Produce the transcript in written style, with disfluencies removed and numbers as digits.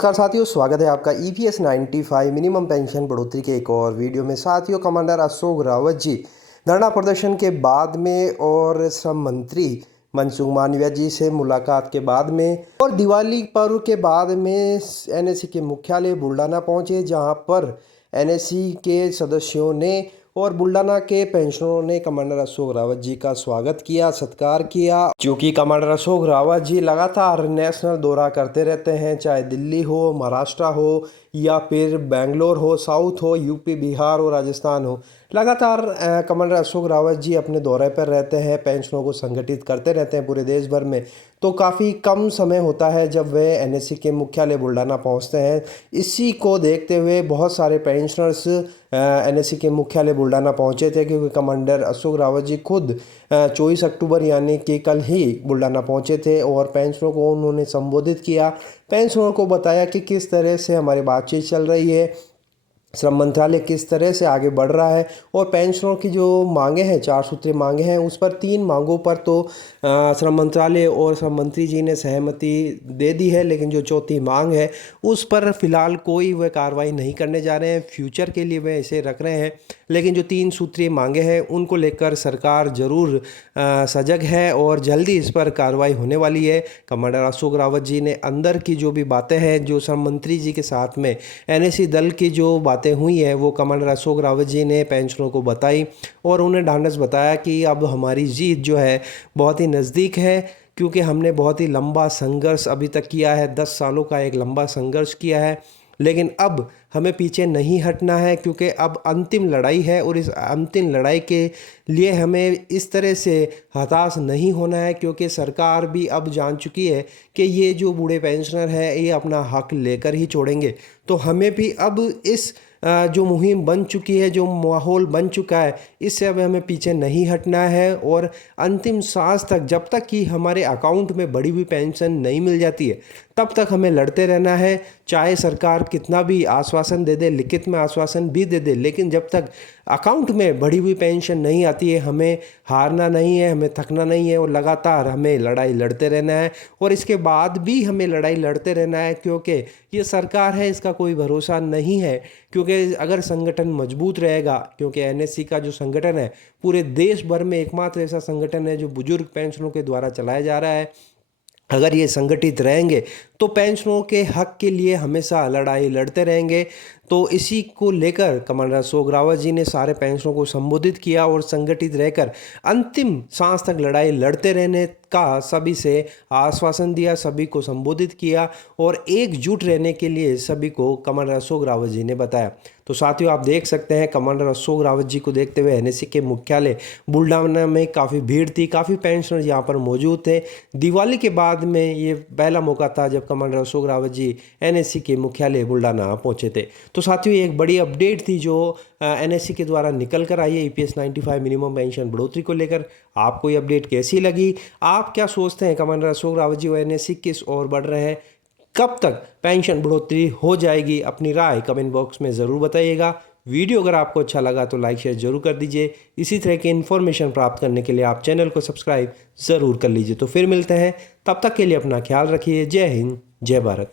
नमस्कार साथियों, स्वागत है आपका EPS 95 मिनिमम पेंशन बढ़ोतरी के एक और वीडियो में। साथियों, कमांडर अशोक रावत जी धरना प्रदर्शन के बाद में और श्रम मंत्री मनसुख मांडविया जी से मुलाकात के बाद में और दिवाली पर्व के बाद में NSE के मुख्यालय बुल्डाना पहुंचे, जहां पर NSE के सदस्यों ने और बुल्डाना के पेंशनरों ने कमांडर अशोक रावत जी का स्वागत किया, सत्कार किया। क्योंकि कमांडर अशोक रावत जी लगातार नेशनल दौरा करते रहते हैं, चाहे दिल्ली हो, महाराष्ट्र हो या फिर बेंगलोर हो, साउथ हो, यूपी, बिहार हो, राजस्थान हो। लगातार कमांडर अशोक रावत जी अपने दौरे पर रहते हैं, पेंशनों को संगठित करते रहते हैं पूरे देश भर में। तो काफ़ी कम समय होता है जब वे NSE के मुख्यालय बुल्डाना पहुंचते हैं। इसी को देखते हुए बहुत सारे पेंशनर्स NSE के मुख्यालय बुल्डाना पहुंचे थे, क्योंकि कमांडर अशोक रावत जी खुद 24 अक्टूबर यानी कि कल ही बुल्डाना पहुंचे थे और पेंशनरों को उन्होंने संबोधित किया। पेंशनरों को बताया कि किस तरह से हमारी बातचीत चल रही है, श्रम मंत्रालय किस तरह से आगे बढ़ रहा है और पेंशनरों की जो मांगे हैं, 4 सूत्रीय मांगे हैं, उस पर 3 मांगों पर तो श्रम मंत्रालय और श्रम मंत्री जी ने सहमति दे दी है, लेकिन जो चौथी मांग है उस पर फिलहाल कोई वह कार्रवाई नहीं करने जा रहे हैं। फ्यूचर के लिए वह इसे रख रहे हैं, लेकिन जो 3 सूत्रीय मांगे हैं उनको लेकर सरकार ज़रूर सजग है और जल्दी इस पर कार्रवाई होने वाली है। कमांडर अशोक रावत जी ने अंदर की जो भी बातें हैं, जो श्रम मंत्री जी के साथ में NSE दल की जो बातें हुई हैं, वो कमांडर अशोक रावत जी ने पेंशनरों को बताई और उन्हें ढांढस बताया कि अब हमारी जीत जो है बहुत ही नज़दीक है, क्योंकि हमने बहुत ही लंबा संघर्ष अभी तक किया है, 10 सालों का एक लंबा संघर्ष किया है, लेकिन अब हमें पीछे नहीं हटना है, क्योंकि अब अंतिम लड़ाई है और इस अंतिम लड़ाई के लिए हमें इस तरह से हताश नहीं होना है, क्योंकि सरकार भी अब जान चुकी है कि ये जो बूढ़े पेंशनर हैं ये अपना हक लेकर ही छोड़ेंगे। तो हमें भी अब इस जो मुहिम बन चुकी है, जो माहौल बन चुका है, इससे अब हमें पीछे नहीं हटना है और अंतिम सांस तक, जब तक कि हमारे अकाउंट में बढ़ी हुई पेंशन नहीं मिल जाती है, तब तक हमें लड़ते रहना है। चाहे सरकार कितना भी आश्वासन दे दे, लिखित में आश्वासन भी दे दे, लेकिन जब तक अकाउंट में बढ़ी हुई पेंशन नहीं आती है, हमें हारना नहीं है, हमें थकना नहीं है और लगातार हमें लड़ाई लड़ते रहना है। और इसके बाद भी हमें लड़ाई लड़ते रहना है, क्योंकि ये सरकार है, इसका कोई भरोसा नहीं है। क्योंकि अगर संगठन मजबूत रहेगा, क्योंकि NSE का जो संगठन है पूरे देश भर में एकमात्र ऐसा संगठन है जो बुजुर्ग पेंशनों के द्वारा चलाया जा रहा है, अगर ये संगठित रहेंगे तो पेंशनों के हक के लिए हमेशा लड़ाई लड़ते रहेंगे। तो इसी को लेकर कमांडर अशोक रावत जी ने सारे पेंशनरों को संबोधित किया और संगठित रहकर अंतिम सांस तक लड़ाई लड़ते रहने का सभी से आश्वासन दिया, सभी को संबोधित किया और एकजुट रहने के लिए सभी को कमांडर अशोक रावत जी ने बताया। तो साथियों, आप देख सकते हैं कमांडर अशोक रावत जी को देखते हुए NSE के मुख्यालय बुल्डाना में काफ़ी भीड़ थी, काफ़ी पेंशनर यहाँ पर मौजूद थे। दिवाली के बाद में ये पहला मौका था जब कमांडर अशोक रावत जी NSE के मुख्यालय बुल्डाना पहुँचे थे। तो साथियों, एक बड़ी अपडेट थी जो NSE के द्वारा निकल कर आई है EPS 95 मिनिमम पेंशन बढ़ोतरी को लेकर। आपको ये अपडेट कैसी लगी? आप क्या सोचते हैं, कमांडर अशोक रावत जी और NSE किस ओर बढ़ रहे हैं? कब तक पेंशन बढ़ोतरी हो जाएगी? अपनी राय कमेंट बॉक्स में ज़रूर बताइएगा। वीडियो अगर आपको अच्छा लगा तो लाइक शेयर जरूर कर दीजिए। इसी तरह की इन्फॉर्मेशन प्राप्त करने के लिए आप चैनल को सब्सक्राइब ज़रूर कर लीजिए। तो फिर मिलते हैं, तब तक के लिए अपना ख्याल रखिए। जय हिंद, जय भारत।